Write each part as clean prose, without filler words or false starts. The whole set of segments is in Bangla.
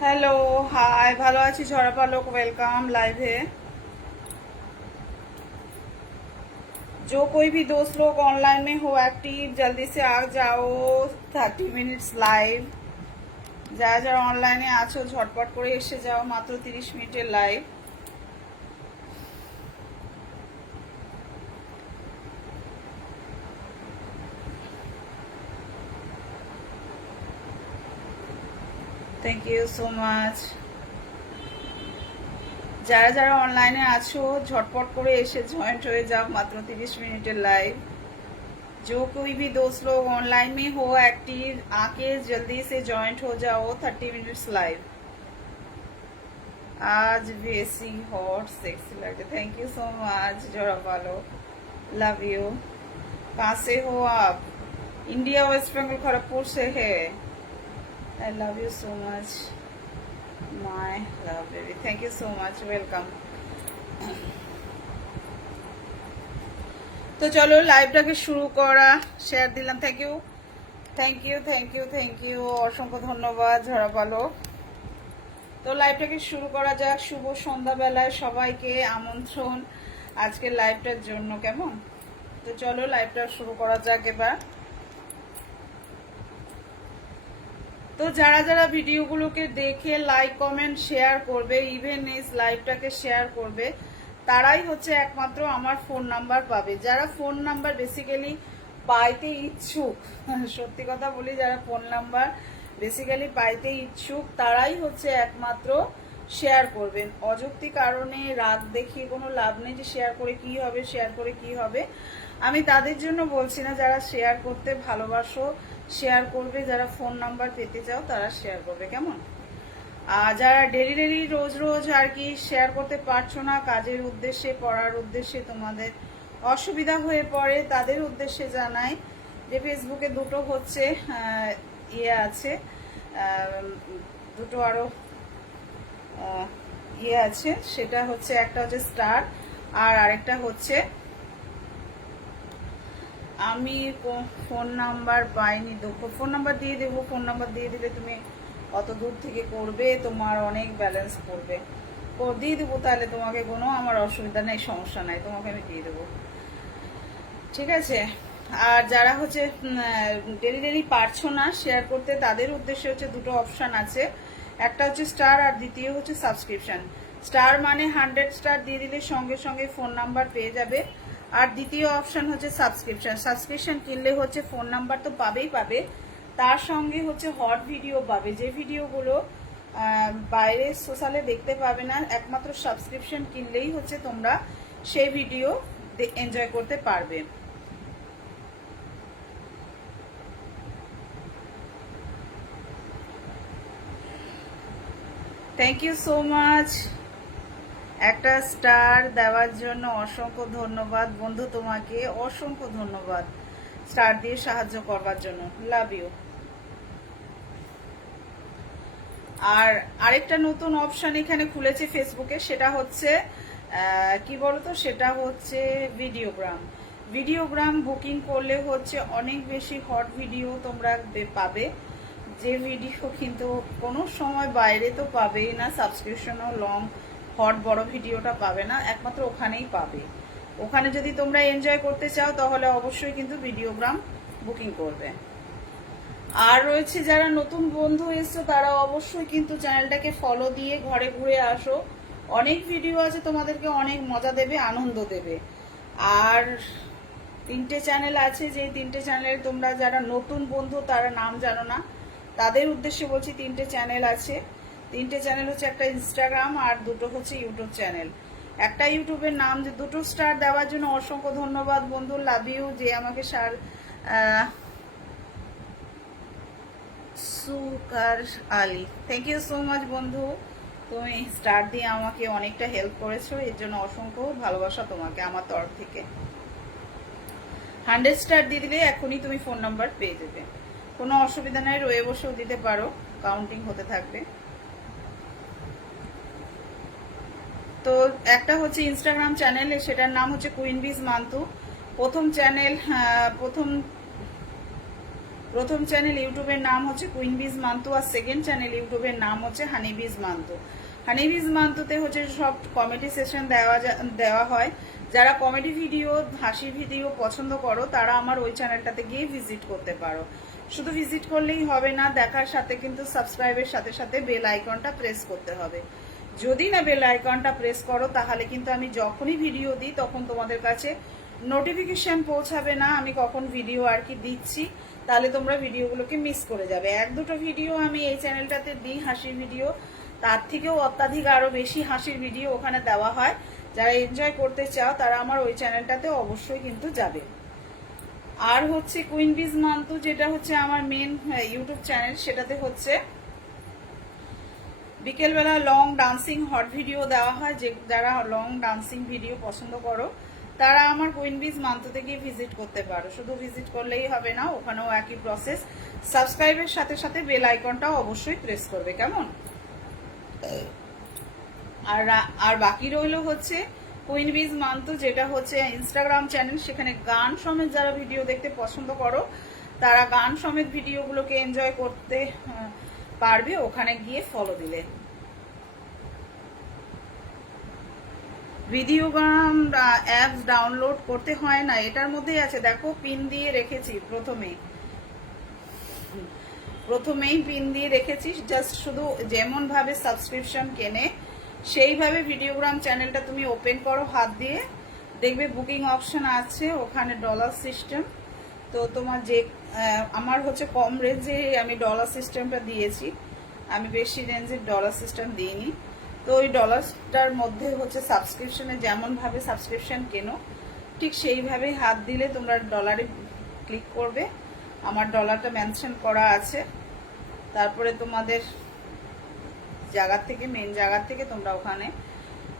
हेलो हाय ভালো আছি ঝরা পালক वेलकम लाइव है। जो कोई भी दोस्त लोग ऑनलाइन में हो एक्टिव जल्दी से आ जाओ 30 मिनट्स लाइव। যারা যারা অনলাইনে আছো ঝটপট করে এসে যাও, মাত্র 30 মিনিটের live. Thank you so much. যারা যারা অনলাইনে আছো झटपट করে এসে জয়েন্ট হয়ে যাও, মাত্র 30 মিনিটের লাইভ। जो कोई भी दोस्त लोग ऑनलाइन में हो एक्टिव आके जल्दी से जॉइंट हो जाओ 30 मिनट्स लाइव। आज बेसी हॉट सेक्सी लगते, थैंक यू सो मच जोरा पालो, लव यू। कहाँ से हो आप? इंडिया वेस्ट बंगाल खड़गपुर से है। I love you so much my love baby, thank you so much, welcome. তো চলো লাইভটাকে শুরু করা, শেয়ার দিলাম। Thank you thank you thank you thank you, অসংখ্য ধন্যবাদ ঝরা পালো। তো লাইভটাকে শুরু করা যাক। শুভ সন্ধ্যাবেলায় সবাইকে আমন্ত্রণ আজকের লাইভটার জন্য, কেমন? তো চলো লাইভটা শুরু করা যাক এবার। তো যারা যারা ভিডিওগুলোকে দেখে লাইক কমেন্ট শেয়ার করবে, ইভেন এই লাইভটাকে শেয়ার করবে, তারাই হচ্ছে একমাত্র আমার ফোন নাম্বার পাবে। যারা ফোন নাম্বার বেসিক্যালি পাইতে ইচ্ছুক, সত্যি কথা বলি, যারা ফোন নাম্বার বেসিক্যালি পাইতে ইচ্ছুক তারাই হচ্ছে একমাত্র শেয়ার করবেন। অযৌক্তিক কারণে রাগ দেখিয়ে কোনো লাভ নেই যে শেয়ার করে কি হবে, শেয়ার করে কি হবে। আমি তাদের জন্য বলছি না, যারা শেয়ার করতে ভালোবাসো শেয়ার করবে, যারা ফোন নাম্বার পেতে চাও তারা শেয়ার করবে, কেমন? আর যারা ডেলি ডেলি রোজ রোজ আর কি শেয়ার করতে পারছো না, কাজের উদ্দেশ্যে পড়ার উদ্দেশ্যে তোমাদের অসুবিধা হয়ে পড়ে, তাদের উদ্দেশ্যে জানাই যে ফেসবুকে দুটো হচ্ছে ইয়ে আছে, দুটো আরো ইয়ে আছে। সেটা হচ্ছে একটা হচ্ছে স্টার আর আরেকটা হচ্ছে আমি ফোন নাম্বার পাইনি, দুঃখ। ফোন নাম্বার দিয়ে দেবো, ফোন নাম্বার দিয়ে দিলে তুমি অত দূর থেকে করবে, তোমার অনেক ব্যালেন্স পড়বে। দিয়ে দেবো, তাহলে তোমাকে কোনো আমার অসুবিধা নেই, সমস্যা নাই, তোমাকে আমি দিয়ে দেবো, ঠিক আছে? আর যারা হচ্ছে ডেলি ডেলি পারছো না শেয়ার করতে, তাদের উদ্দেশ্যে হচ্ছে দুটো অপশান আছে। একটা হচ্ছে স্টার আর দ্বিতীয় হচ্ছে সাবস্ক্রিপশন। স্টার মানে 100 স্টার দিয়ে দিলে সঙ্গে সঙ্গে ফোন নাম্বার পেয়ে যাবে। আর দ্বিতীয় অপশান হচ্ছে সাবস্ক্রিপশন। সাবস্ক্রিপশন কিনলে হচ্ছে ফোন নাম্বার তো পাবেই পাবে, তার সঙ্গে হচ্ছে হট ভিডিও পাবে, যে ভিডিওগুলো বাইরে সোশ্যালে দেখতে পাবে না। একমাত্র সাবস্ক্রিপশন কিনলেই হচ্ছে তোমরা সেই ভিডিও এনজয় করতে পারবে। Thank you so much. একটা স্টার দেওয়ার জন্য অসংখ্য ধন্যবাদ বন্ধু, তোমাকে অসংখ্য ধন্যবাদ স্টার দিয়ে সাহায্য করবার জন্য, লাভ ইউ। আর আরেকটা নতুন অপশন এখানে খুলেছে ফেসবুকে, সেটা হচ্ছে কি বলতো, সেটা হচ্ছে ভিডিওগ্রাম। ভিডিওগ্রাম বুকিং করলে হচ্ছে অনেক বেশি হট ভিডিও তোমরা পাবে, যে ভিডিও কিন্তু কোনো সময় বাইরে তো পাবেই না। সাবস্ক্রিপশনও লং হট বড় ভিডিওটা পাবে না, একমাত্র ওখানেই পাবে। ওখানে যদি তোমরা এনজয় করতে চাও তাহলে অবশ্যই কিন্তু ভিডিওগ্রাম বুকিং করবে। আর রয়েছে যারা নতুন বন্ধু এসছো তারা অবশ্যই কিন্তু চ্যানেলটাকে ফলো দিয়ে ঘরে ঘুরে আসো। অনেক ভিডিও আছে, তোমাদেরকে অনেক মজা দেবে, আনন্দ দেবে। আর 3টে চ্যানেল আছে, যে 3টে চ্যানেল তোমরা যারা নতুন বন্ধু তারা নাম জানো না, তাদের উদ্দেশ্যে বলছি 3টে চ্যানেল আছে। 3টে চ্যানেল হচ্ছে একটা ইনস্টাগ্রাম আর 2টো হচ্ছে ইউটিউব চ্যানেল। একটা ইউটিউবের নাম, যে 2টো স্টার দেওয়ার জন্য অসংখ্য ধন্যবাদ বন্ধু, লাভ ইউ। যে আমাকে Sukar Ali, thank you so much বন্ধু, তুমি স্টার দিয়ে আমাকে অনেকটা হেল্প করেছো, এর জন্য অসংখ্য ভালোবাসা তোমাকে আমার তরফ থেকে। 100 স্টার দিয়ে দিলে এখনই তুমি ফোন নাম্বার পেয়ে যাবে, কোনো অসুবিধা নাই, রয়ে বসেও দিতে পারো, কাউন্টিং হতে থাকবে। তো একটা হচ্ছে ইনস্টাগ্রাম চ্যানেল, সেটার নাম হচ্ছে কুইন বিজ মান্তু। প্রথম চ্যানেল ইউটিউবের নাম হচ্ছে কুইন বিজ মান্তু, আর সেকেন্ড চ্যানেল ইউটিউবের নাম হচ্ছে হানি বিজ মান্তু। হানি বিজ মান্তুতে হচ্ছে সব কমেডি সেশন দেওয়া হয়। যারা কমেডি ভিডিও, হাসি ভিডিও পছন্দ করো তারা আমার ওই চ্যানেলটাতে গিয়ে ভিজিট করতে পারো। শুধু ভিজিট করলেই হবে না, দেখার সাথে কিন্তু সাবস্ক্রাইবের সাথে সাথে বেল আইকনটা প্রেস করতে হবে। যদি না বেল আইকনটা প্রেস করো তাহলে কিন্তু আমি যখনই ভিডিও দিই তখন তোমাদের কাছে নোটিফিকেশন পৌঁছাবে না আমি কখন ভিডিও আর কি দিচ্ছি, তাহলে তোমরা ভিডিওগুলোকে মিস করে যাবে। 1-2টো ভিডিও আমি এই চ্যানেলটাতে দিই হাসির ভিডিও, তার থেকেও অত্যাধিক আরো বেশি হাসির ভিডিও ওখানে দেওয়া হয়। যারা এনজয় করতে চাও তারা আমার ওই চ্যানেলটাতে অবশ্যই কিন্তু যাবে। আর হচ্ছে কুইন বিজ মান্তু, যেটা হচ্ছে আমার মেন ইউটিউব চ্যানেল, সেটাতে হচ্ছে বিকেলবেলা লং ডান্সিং হট ভিডিও দেওয়া হয়। যারা লং ডান্সিং ভিডিও পছন্দ করো তারা আমার কুইন বিজ মান্তুতে গিয়ে ভিজিট করতে পারো। শুধু ভিজিট করলেই হবে না, ওখানেও একই প্রসেস, সাবস্ক্রাইবের সাথে সাথে বেল আইকনটাও অবশ্যই প্রেস করবে, কেমন? আর বাকি রইল হচ্ছে কুইন বিজ মান্তু, যেটা হচ্ছে ইনস্টাগ্রাম চ্যানেল। সেখানে গান সমেত যারা ভিডিও দেখতে পছন্দ করো তারা গান সমেত ভিডিওগুলোকে এনজয় করতে পারবে ওখানে গিয়ে ফলো দিলে। ভিডিওগ্রাম অ্যাপস ডাউনলোড করতে হয় না, এটার মধ্যেই আছে, দেখো পিন দিয়ে রেখেছি, প্রথমেই পিন দিয়ে রেখেছি। জাস্ট শুধু যেমন ভাবে সাবস্ক্রিপশন কেনে সেইভাবে ভিডিওগ্রাম চ্যানেলটা তুমি ওপেন করো হাত দিয়ে, দেখবে বুকিং অপশন আছে, ওখানে ডলার সিস্টেম। তো তোমার যে আমার হচ্ছে কম রেঞ্জে আমি ডলার সিস্টেমটা দিয়েছি, আমি বেশি রেঞ্জের ডলার সিস্টেম দিইনি। তো ওই ডলারটার মধ্যে হচ্ছে সাবস্ক্রিপশনে যেমন ভাবে সাবস্ক্রিপশন কেনো ঠিক সেইভাবেই হাত দিলে তোমরা ডলারে ক্লিক করবে, আমার ডলারটা মেনশন করা আছে। তারপরে তোমাদের জায়গা থেকে, মেন জায়গা থেকে তোমরা ওখানে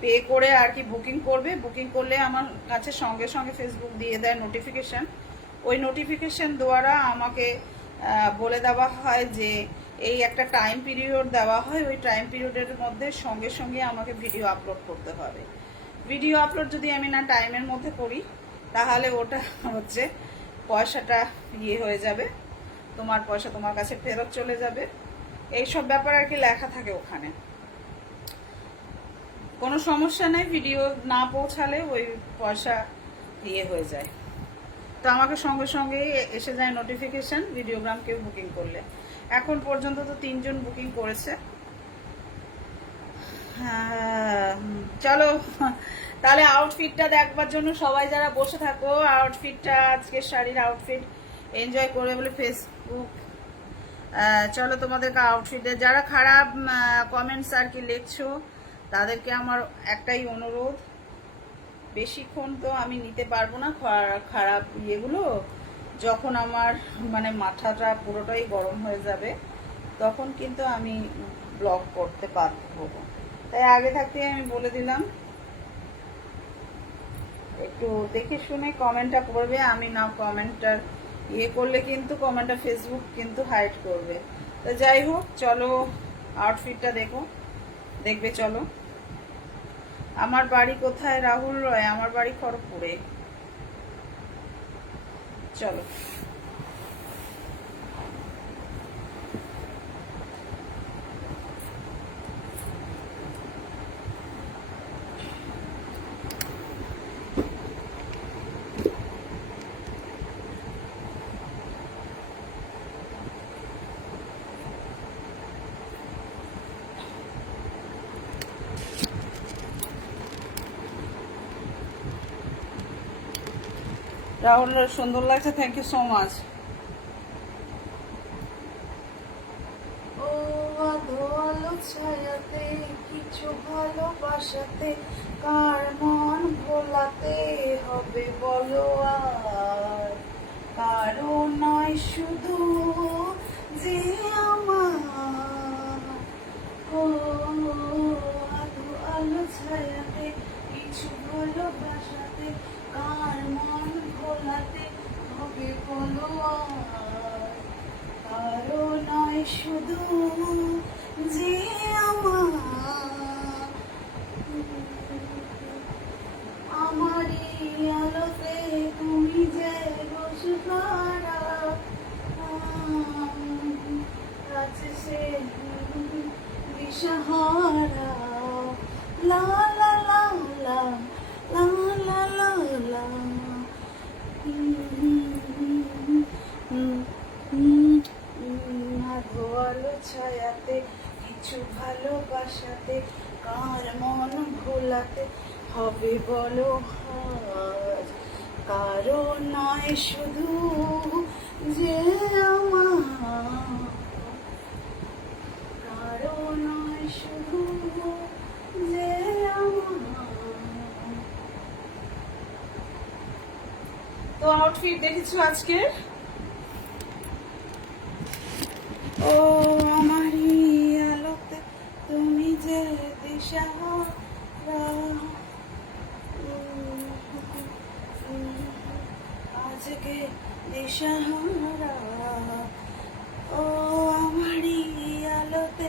পে করে আর কি বুকিং করবে। বুকিং করলে আমার কাছে সঙ্গে সঙ্গে ফেসবুক দিয়ে দেয় নোটিফিকেশন। ওই নোটিফিকেশন দ্বারা আমাকে বলে দেওয়া হয় যে এই একটা টাইম পিরিয়ড দেওয়া হয়, ওই টাইম পিরিয়ডের মধ্যে সঙ্গে সঙ্গে আমাকে ভিডিও আপলোড করতে হবে। ভিডিও আপলোড যদি আমি না টাইমের মধ্যে করি তাহলে ওটা হচ্ছে পয়সাটা হয়ে যাবে, তোমার পয়সা তোমার কাছে ফেরত চলে যাবে, এইসব ব্যাপার আর কি লেখা থাকে ওখানে। কোনো সমস্যা নেই, ভিডিও না পৌঁছালে ওই পয়সা হয়ে যায়। তো আমাকে সঙ্গে সঙ্গে এসে যায় নোটিফিকেশন ভিডিওগ্রাম কেউ বুকিং করলে। এখন পর্যন্ত তো 3 জন বুকিং করেছে। চলো তাহলে আউটফিটটা দেখবার জন্য সবাই যারা বসে থাকো, আউটফিটটা আজকে শাড়ির আউটফিট এনজয় করে বলে ফেসবুক। চলো তোমাদেরকে আউটফিটে, যারা খারাপ কমেন্টস আর কি লিখছো তাদেরকে আমার একটাই অনুরোধ, বেশিক্ষণ তো আমি নিতে পারবো না খারাপ ইয়েগুলো, যখন আমার মানে মাথাটা পুরোটাই গরম হয়ে যাবে তখন কিন্তু আমি ব্লগ করতে পারবো। তাই আগে থাকতে আমি বলে দিলাম একটু দেখে শুনে কমেন্টটা করবে। আমি না কমেন্টটা করলে কিন্তু কমেন্টটা ফেসবুক কিন্তু হাইড করবে। তো যাই হোক, চলো আউটফিটটা দেখবে। চলো, আমার বাড়ি কোথায়? রাহুল রয়, আমার বাড়ি খড়গপুরে। চলো। রাহুল সুন্দর লাগছে, থ্যাংক ইউ সো মাচ। ও আলো আলো ছায়াতে কিছু ভালোবাসাতে কার মন ভোলাতে হবে বলো আর, কারো নয় শুধু যে আমার। ও আলো আলো ছায়াতে কিছু ভালোবাসাতে কার মন ভোলাতে হবে বলো আর, কারো নয় শুধু যে আমার। আমারই আলোতে তুমি যে বসুধারা আছে সে দিশাহারা। লা লা লা লা লা লা লা লা। আলো আলো ছায়াতে কিছু ভালোবাসাতে কার মন ভোলাতে হবে বলো আজ, কারো নয় শুধু যে আমার, কারো নয় শুধু যে আমার। তো আউটফিট দেখেছো আজকে? ও আমারই আলোতে তুমি যে দিশাহারা, আজকে দিশাহারা। ও আমারই আলোতে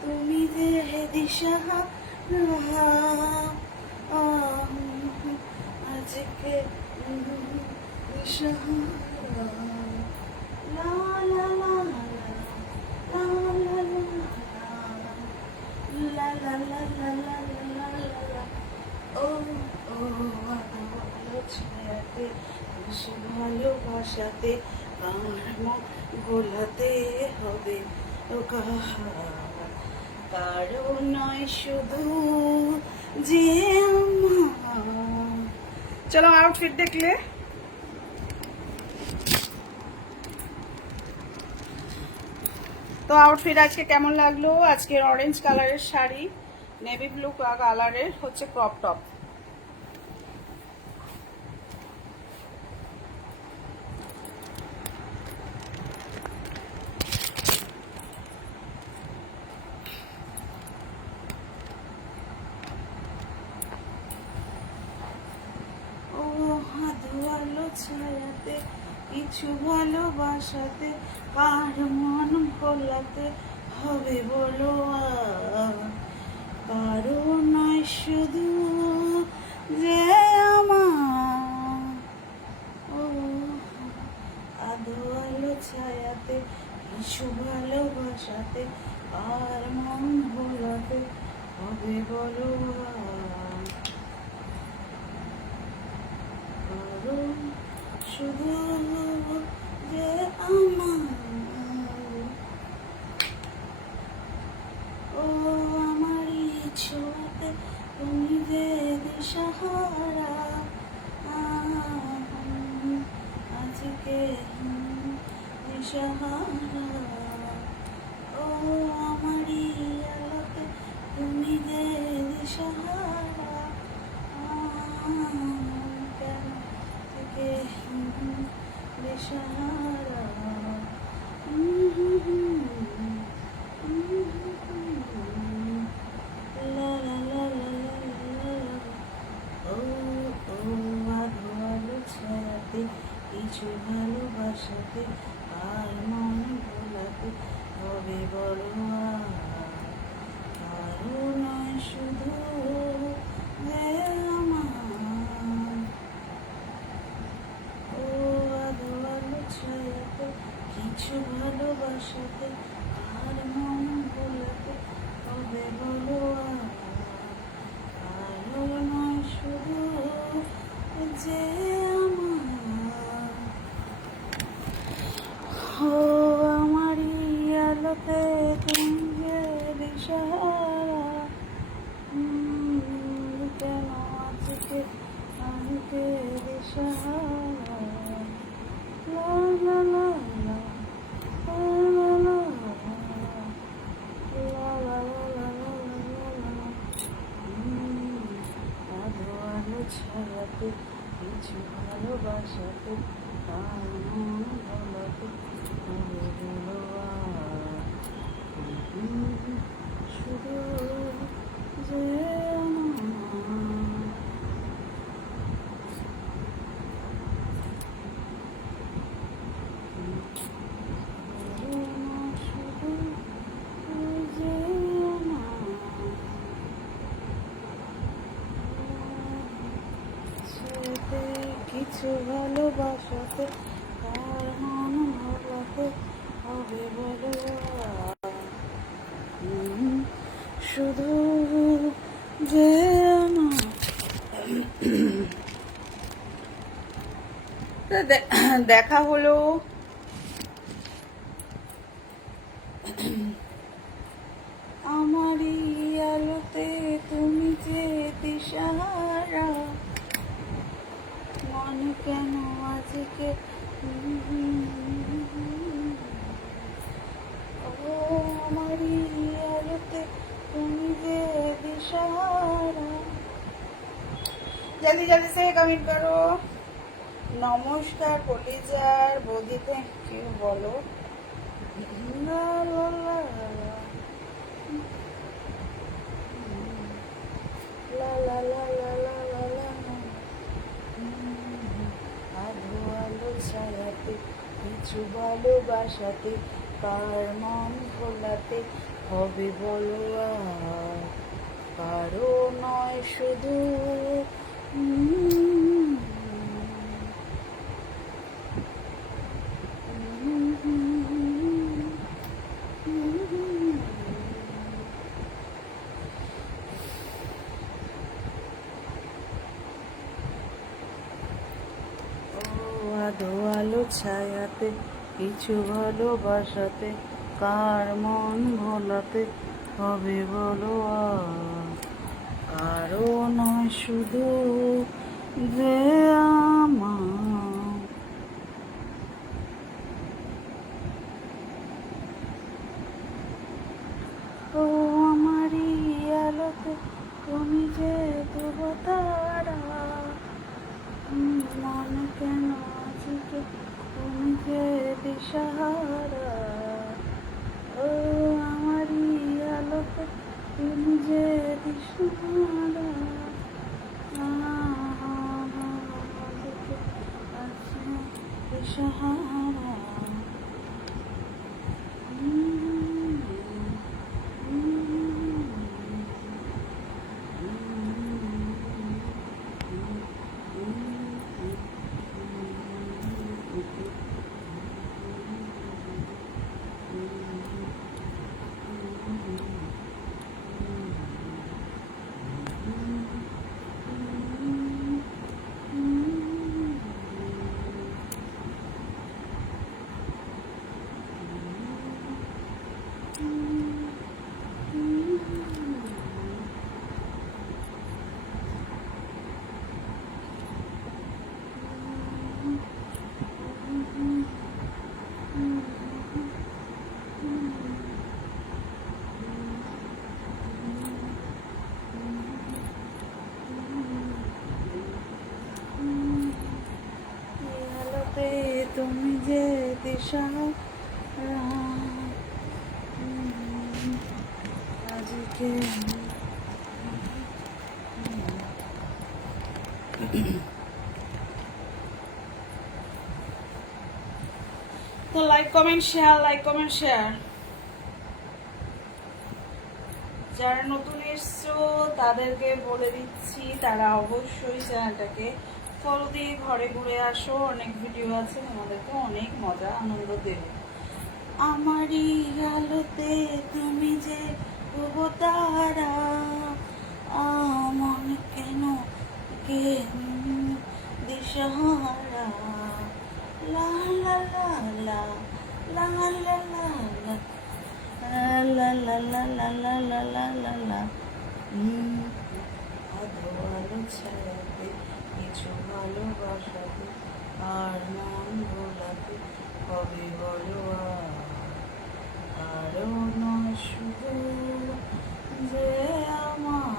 তুমি যে দিশাহারা, আজকে দিশাহারা। লা লা লা লা লা লা লা লা লা লা লা লা। ও ও আলো ছায়াতে বেশি ভালোবাসাতে কার মন ভোলাতে হবে ও কারো নয় শুধু যে আমার। চলো আউটফিট দেখলে। তো আউটফিট আজকে কেমন লাগলো? আজকের অরেঞ্জ কালারের শাড়ি, নেভি ব্লু কালারের হচ্ছে ক্রপ টপ। ও আলো ছায়াতে কিছু ভালোবাসাতে কার মন ভোলাতে হবে বলো আর, কারো নয় শুধু যে আমার। ও আলো ছায়াতে কিছু ভালোবাসাতে কার মন ভোলাতে হবে বলো আর, কারো শুধু যে আমার। ও আমারই ছোঁয়াতে তুমি যে দিশাহারা, আজকে দিশাহারা। ও আমারই আলোতে তুমি যে দিশাহারা, কেন থেকে দিশাহারা। লা লা লা লা লা লা। ও ও আলো আলো ছায়াতে কিছু ভালোবাসাতে আর মন ভোলাতে হবে বলো আর, কারো নয় শুধু যে আমার। ও আলো আলো ছায়াতে কিছু ভালোবাসাতে আর মন ভোলাতে হবে বলো আর, কারো নয় শুধু যে আমার। ও আমারই আলোতে তুমি যে দিশাহারা, কেন আজকে আমাকে দিশাহারা। ভোলাতে, কিছু ভালোবাসাতে, আর মন ভোলাতে হবে বলো আর। শুধু যে কিছু ভালোবাসাতে, তার মন ভালোতে হবে বলো আর। শুধু যে দেখা হলো। আমারই আলোতে তুমি যে দিশাহারা, মনে কেন আজকে ও আমারই আলোতে তুমি যে দিশাহারা। जल्दी जल्दी से कमेंट करो। नमस्कार कलिजार बौदी, थैंक यू बोलो। ला ला ला ला ला ला ला ला ला ला। আধো আলো ছায়াতে, কিছু ভালোবাসাতে, কার মন ভোলাতে হবে বলো আর। কারো নয় শুধু আধো আলো ছায়াতে, কিছু ভালোবাসাতে, কার মন ভোলাতে হবে বলো আর। কারো নয় শুধু যে আমার। ও আমারই আলোতে তুমি যে দেবতারা, মনে কেন আজকে তুমি যে দিশাহারা। ও আমারই আলোতে তুমি যে দিশাহারা, দিশাহারা। তুমি যে দিশা আজকে। তো like comment share, like comment share. যারা নতুন এসছো তাদেরকে বলে দিচ্ছি, তারা অবশ্যই চ্যানেলটাকে ফলো দিয়ে ঘরে ঘুরে আসো। অনেক ভিডিও আছে, তোমাদেরকে অনেক মজা আনন্দ দেবে। আমারই আলোতে তুমি যে তারা, মন কেন কে দিশাহারা। লা লা লা লা লা লা লা লা লা লা লা লা লা লা লা লা লা। আধো আলো ছায়াতে, কিছু ভালোবাসাতে, আর মন ভোলাতে হবে বলো আর। আরো নয় শুধু যে আমার।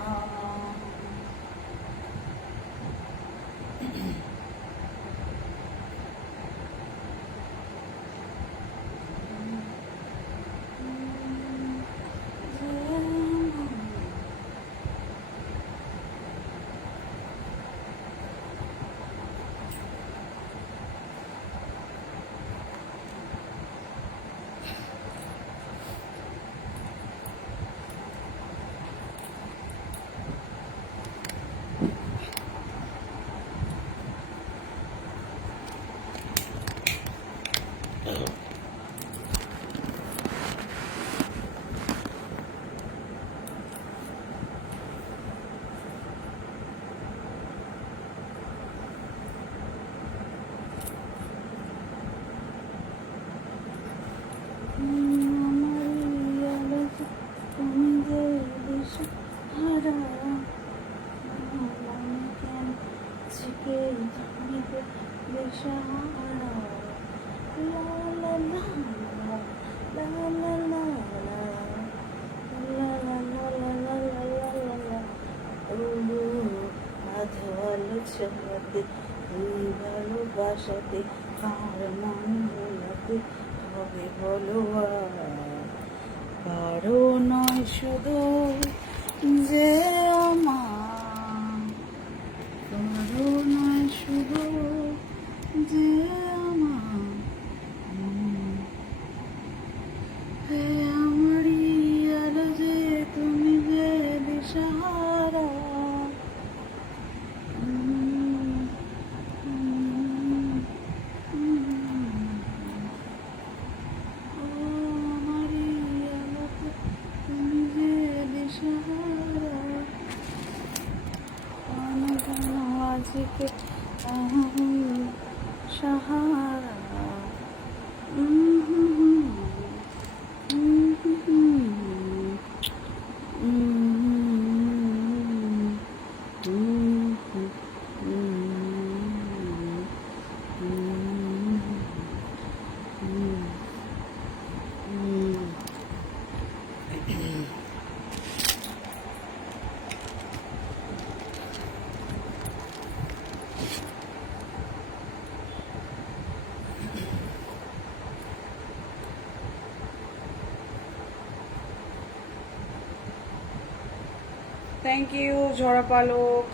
হারা মনে কেন ঝিকে জানিতে বেসাহারা লা লা লা লা লা লা ভালোবাসাতে কার মন ভোলাতে হবে বলো কারো নয় শুধু যে আমার কারো নয় শুধু যে আমার হে আমারই আলো যে তুমি যে দিশাহারা সাহারা থ্যাংক ইউ ঝরা পালক।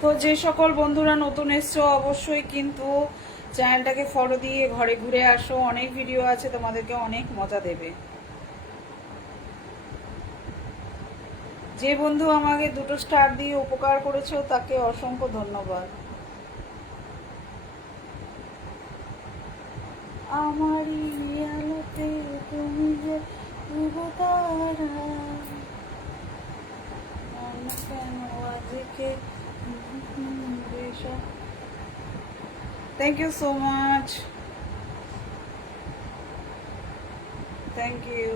তো যে সকল বন্ধুরা নতুন এসছো অবশ্যই কিন্তু চ্যানেলটাকে ফলো দিয়ে ঘরে ঘুরে আসো, অনেক ভিডিও আছে, তোমাদেরকে অনেক মজা দেবে। যে বন্ধু আমাকে 2টো স্টার দিয়ে উপকার করেছো তাকে অসংখ্য ধন্যবাদ। আমারই আলোতে তুমি যে তারা কেন আজকে Thank you so much. Thank you.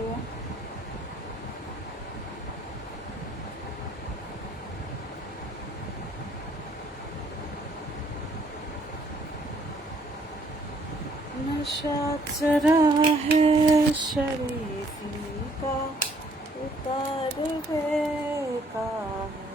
नशा चढ़ा है शरीफी का उतार का है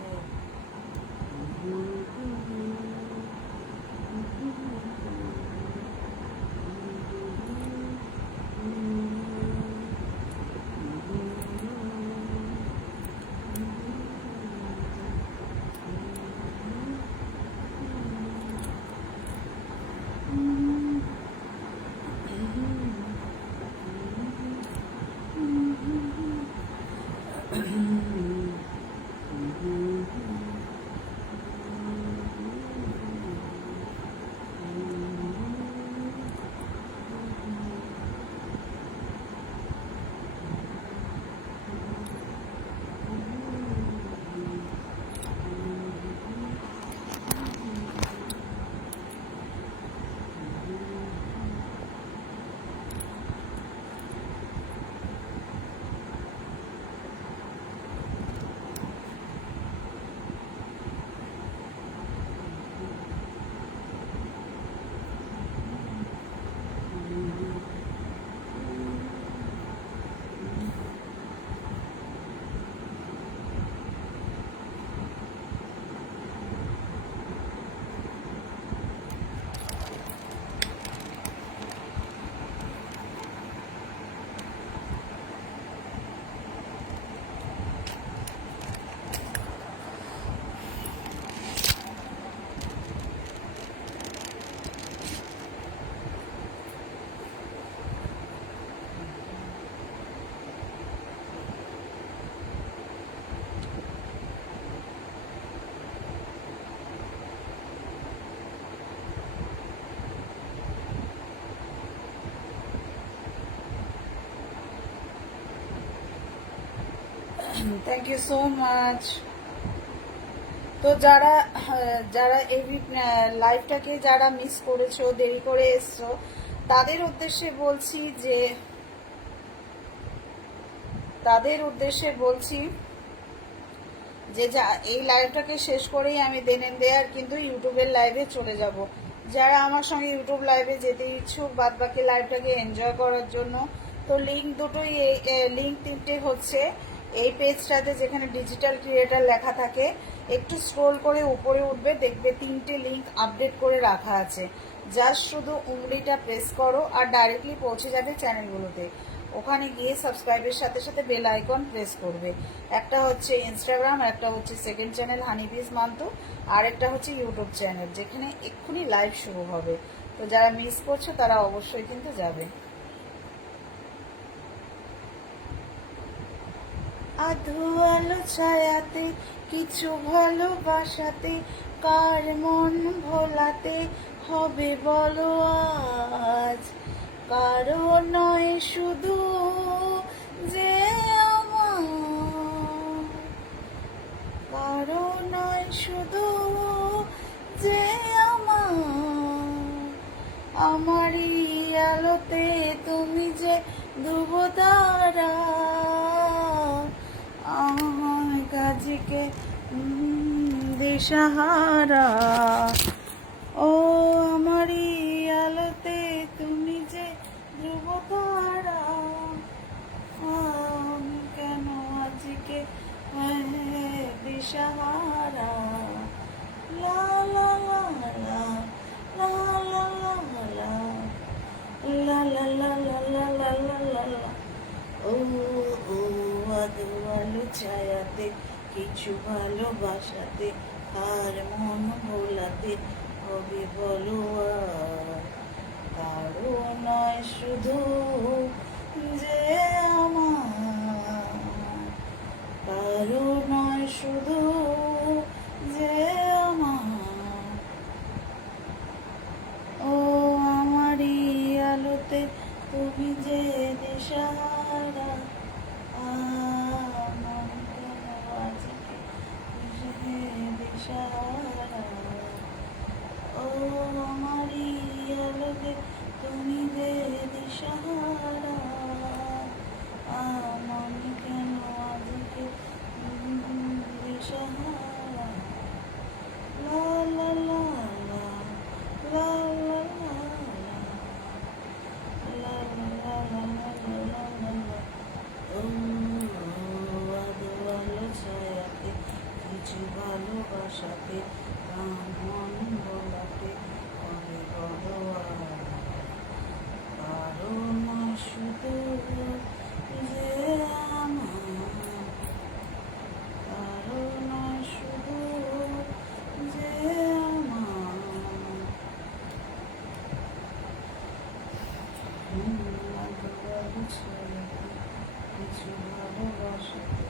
থ্যাংক ইউ সো মাচ। তো যারা যারা এই লাইভটাকে যারা মিস করেছো, দেরি করে এসছো, তাদের উদ্দেশ্যে বলছি যে যা এই লাইভটাকে শেষ করেই আমি দেন দেয়ার কিন্তু ইউটিউবের লাইভে চলে যাব। যারা আমার সঙ্গে ইউটিউব লাইভে যেতে ইচ্ছুক বাদ বাকি লাইভটাকে এনজয় করার জন্য, তো লিঙ্ক দুটোই লিঙ্ক তিনটে হচ্ছে এই পেজটাতে, যেখানে ডিজিটাল ক্রিয়েটার লেখা থাকে, একটু স্ক্রোল করে উপরে উঠবে, দেখবে তিনটে লিঙ্ক আপডেট করে রাখা আছে। জাস্ট শুধু উংলিটা প্রেস করো আর ডাইরেক্টলি পৌঁছে যাবে চ্যানেলগুলোতে। ওখানে গিয়ে সাবস্ক্রাইবের সাথে সাথে বেল আইকন প্রেস করবে। একটা হচ্ছে ইনস্টাগ্রাম, একটা হচ্ছে সেকেন্ড চ্যানেল হানিবিজ মান্তু, আর একটা হচ্ছে ইউটিউব চ্যানেল, যেখানে এক্ষুনি লাইভ শুরু হবে। তো যারা মিস করছো তারা অবশ্যই কিন্তু যাবে। আধো আলো ছায়াতে কিছু ভালোবাসাতে, কার মন ভোলাতে হবে বলো আজ। কারো নয় শুধু যে আমার, কারো নয় শুধু যে আমারই আলোতে তুমি যে ধ্রুবতারা, আমার গাজিকে দিশাহারা। ও আমারই আলোতে তুমি যে ধ্রুবতারা, আমি কেন আজকে দিশাহারা। লা লা লা লা লা লা লা লা লা লা লা লা লা লা লা লা। ও ও আধো আলো ছায়াতে কিছু ভালোবাসাতে, আর মন ভোলাতে হবে বলো আর। কারো নয় শুধু যে আমার, কারো নয় শুধু যে আমার। ও আমারই আলোতে তুমি যে দিশাহারা, আমার কেন আজকে দিশাহারা। ও আমারই আলোতে তুমি যে দিশাহারা, আমার কেন আজকে দিশাহারা। লা লা লা লা লা লা লা লা লা লা লা লা। ও আধো আলো ছায়াতে কিছু ভালোবাসাতে, কার মন ভোলাতে হবে বলো আর। কারো নয় শুধু যে আমার, কারো নয় শুধু যে আমার। আধো আলো ছায়াতে কিছু ভালোবাসাতে।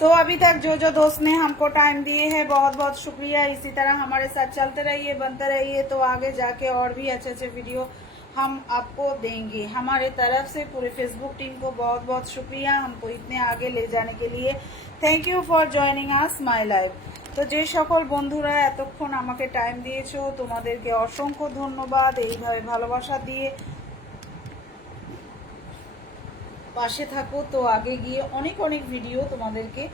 तो अभी तक जो दोस्त ने हमको टाइम दिए हैं, बहुत बहुत शुक्रिया। इसी तरह हमारे साथ चलते रहिए, बनते रहिए, तो आगे जाके और भी अच्छे अच्छे वीडियो हम आपको देंगे। हमारे तरफ से पूरे फेसबुक टीम को बहुत बहुत शुक्रिया हमको इतने आगे ले जाने के लिए। Thank you for joining us my live. তো যে সকল বন্ধুরা এতক্ষণ আমাকে টাইম দিয়েছো, তোমাদেরকে অসংখ্য ধন্যবাদ। এইভাবে ভালোবাসা দিয়ে পাশে থাকো, তো আগে গিয়ে অনেক অনেক ভিডিও তোমাদেরকে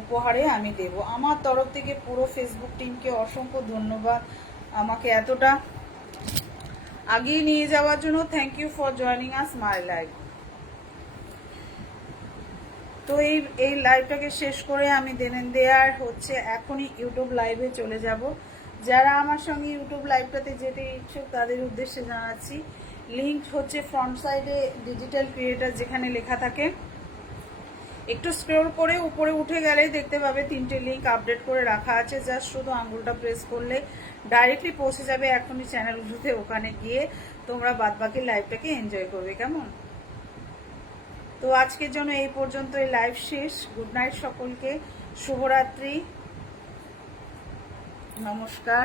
উপহারে আমি দেব। আমার তরফ থেকে পুরো ফেসবুক টিমকে অসংখ্য ধন্যবাদ আমাকে এতটা আগিয়ে নিয়ে যাওয়ার জন্য। Thank you for joining us my live. তো এই লাইভটাকে শেষ করে আমি দেয়ার হচ্ছে এখনই ইউটিউব লাইভে চলে যাব। যারা আমার সঙ্গে ইউটিউব লাইভটাতে যেতে ইচ্ছুক তাদের উদ্দেশ্যে জানাচ্ছি, লিঙ্ক হচ্ছে ফ্রন্ট সাইডে ডিজিটাল ক্রিয়েটার যেখানে লেখা থাকে, একটু স্ক্রল করে উপরে উঠে গেলেই দেখতে পাবে 3টে লিঙ্ক আপডেট করে রাখা আছে, জাস্ট শুধু আঙুলটা প্রেস করলে ডাইরেক্টলি পৌঁছে যাবে এখনই চ্যানেলগুলোতে। ওখানে গিয়ে তোমরা বাদবাকি লাইভটাকে এনজয় করবে, কেমন? তো আজকের জন্য এই পর্যন্ত, এই লাইভ শেষ। গুড নাইট সকলকে, শুভরাত্রি, নমস্কার,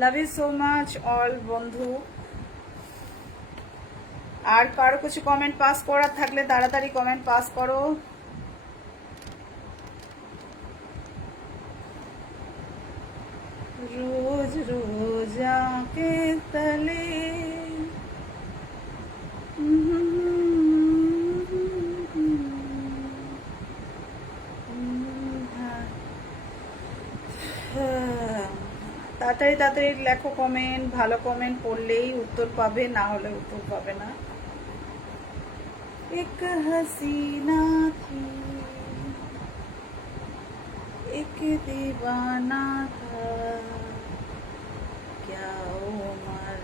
love you so much all বন্ধু। আর কারো কিছু কমেন্ট পাস করার থাকলে তাড়াতাড়ি কমেন্ট পাস করো। রোজ রোজ আঁকে তলে তাড়াতাড়ি তাড়াতাড়ি লেখো কমেন্ট, ভালো কমেন্ট পড়লেই উত্তর পাবে, না হলে উত্তর পাবে না। एक हसीना थी, एक दीवाना था, क्या उम्र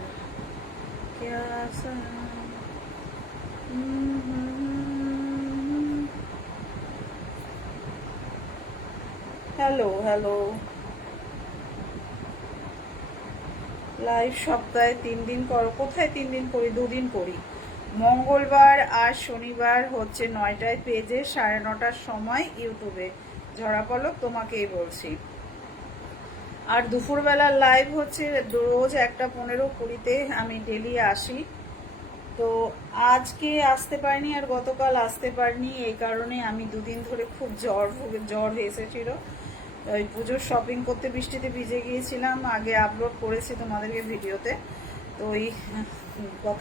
क्या सनम। Hello hello. লাইভ সপ্তাহে 3 দিন করো? কোথায় 3 দিন করি? 2 দিন করি। মঙ্গলবার আর শনিবার হচ্ছে 9টায় পেজে, 9:30টার সময় ইউটিউবে। ঝরাপলক তোমাকেই বলছি। আর দুপুরবেলা লাইভ হচ্ছে রোজ 1:15-20-তে আমি ডেলি আসি। তো আজকে আসতে পারিনি আর গতকাল আসতে পারিনি, এই কারণে আমি 2 দিন ধরে খুব জ্বর এসেছিল। ওই পুজোর শপিং করতে বৃষ্টিতে ভিজে গিয়েছিলাম, আগে আপলোড করেছি তোমাদেরকে ভিডিওতে। তো ওই গত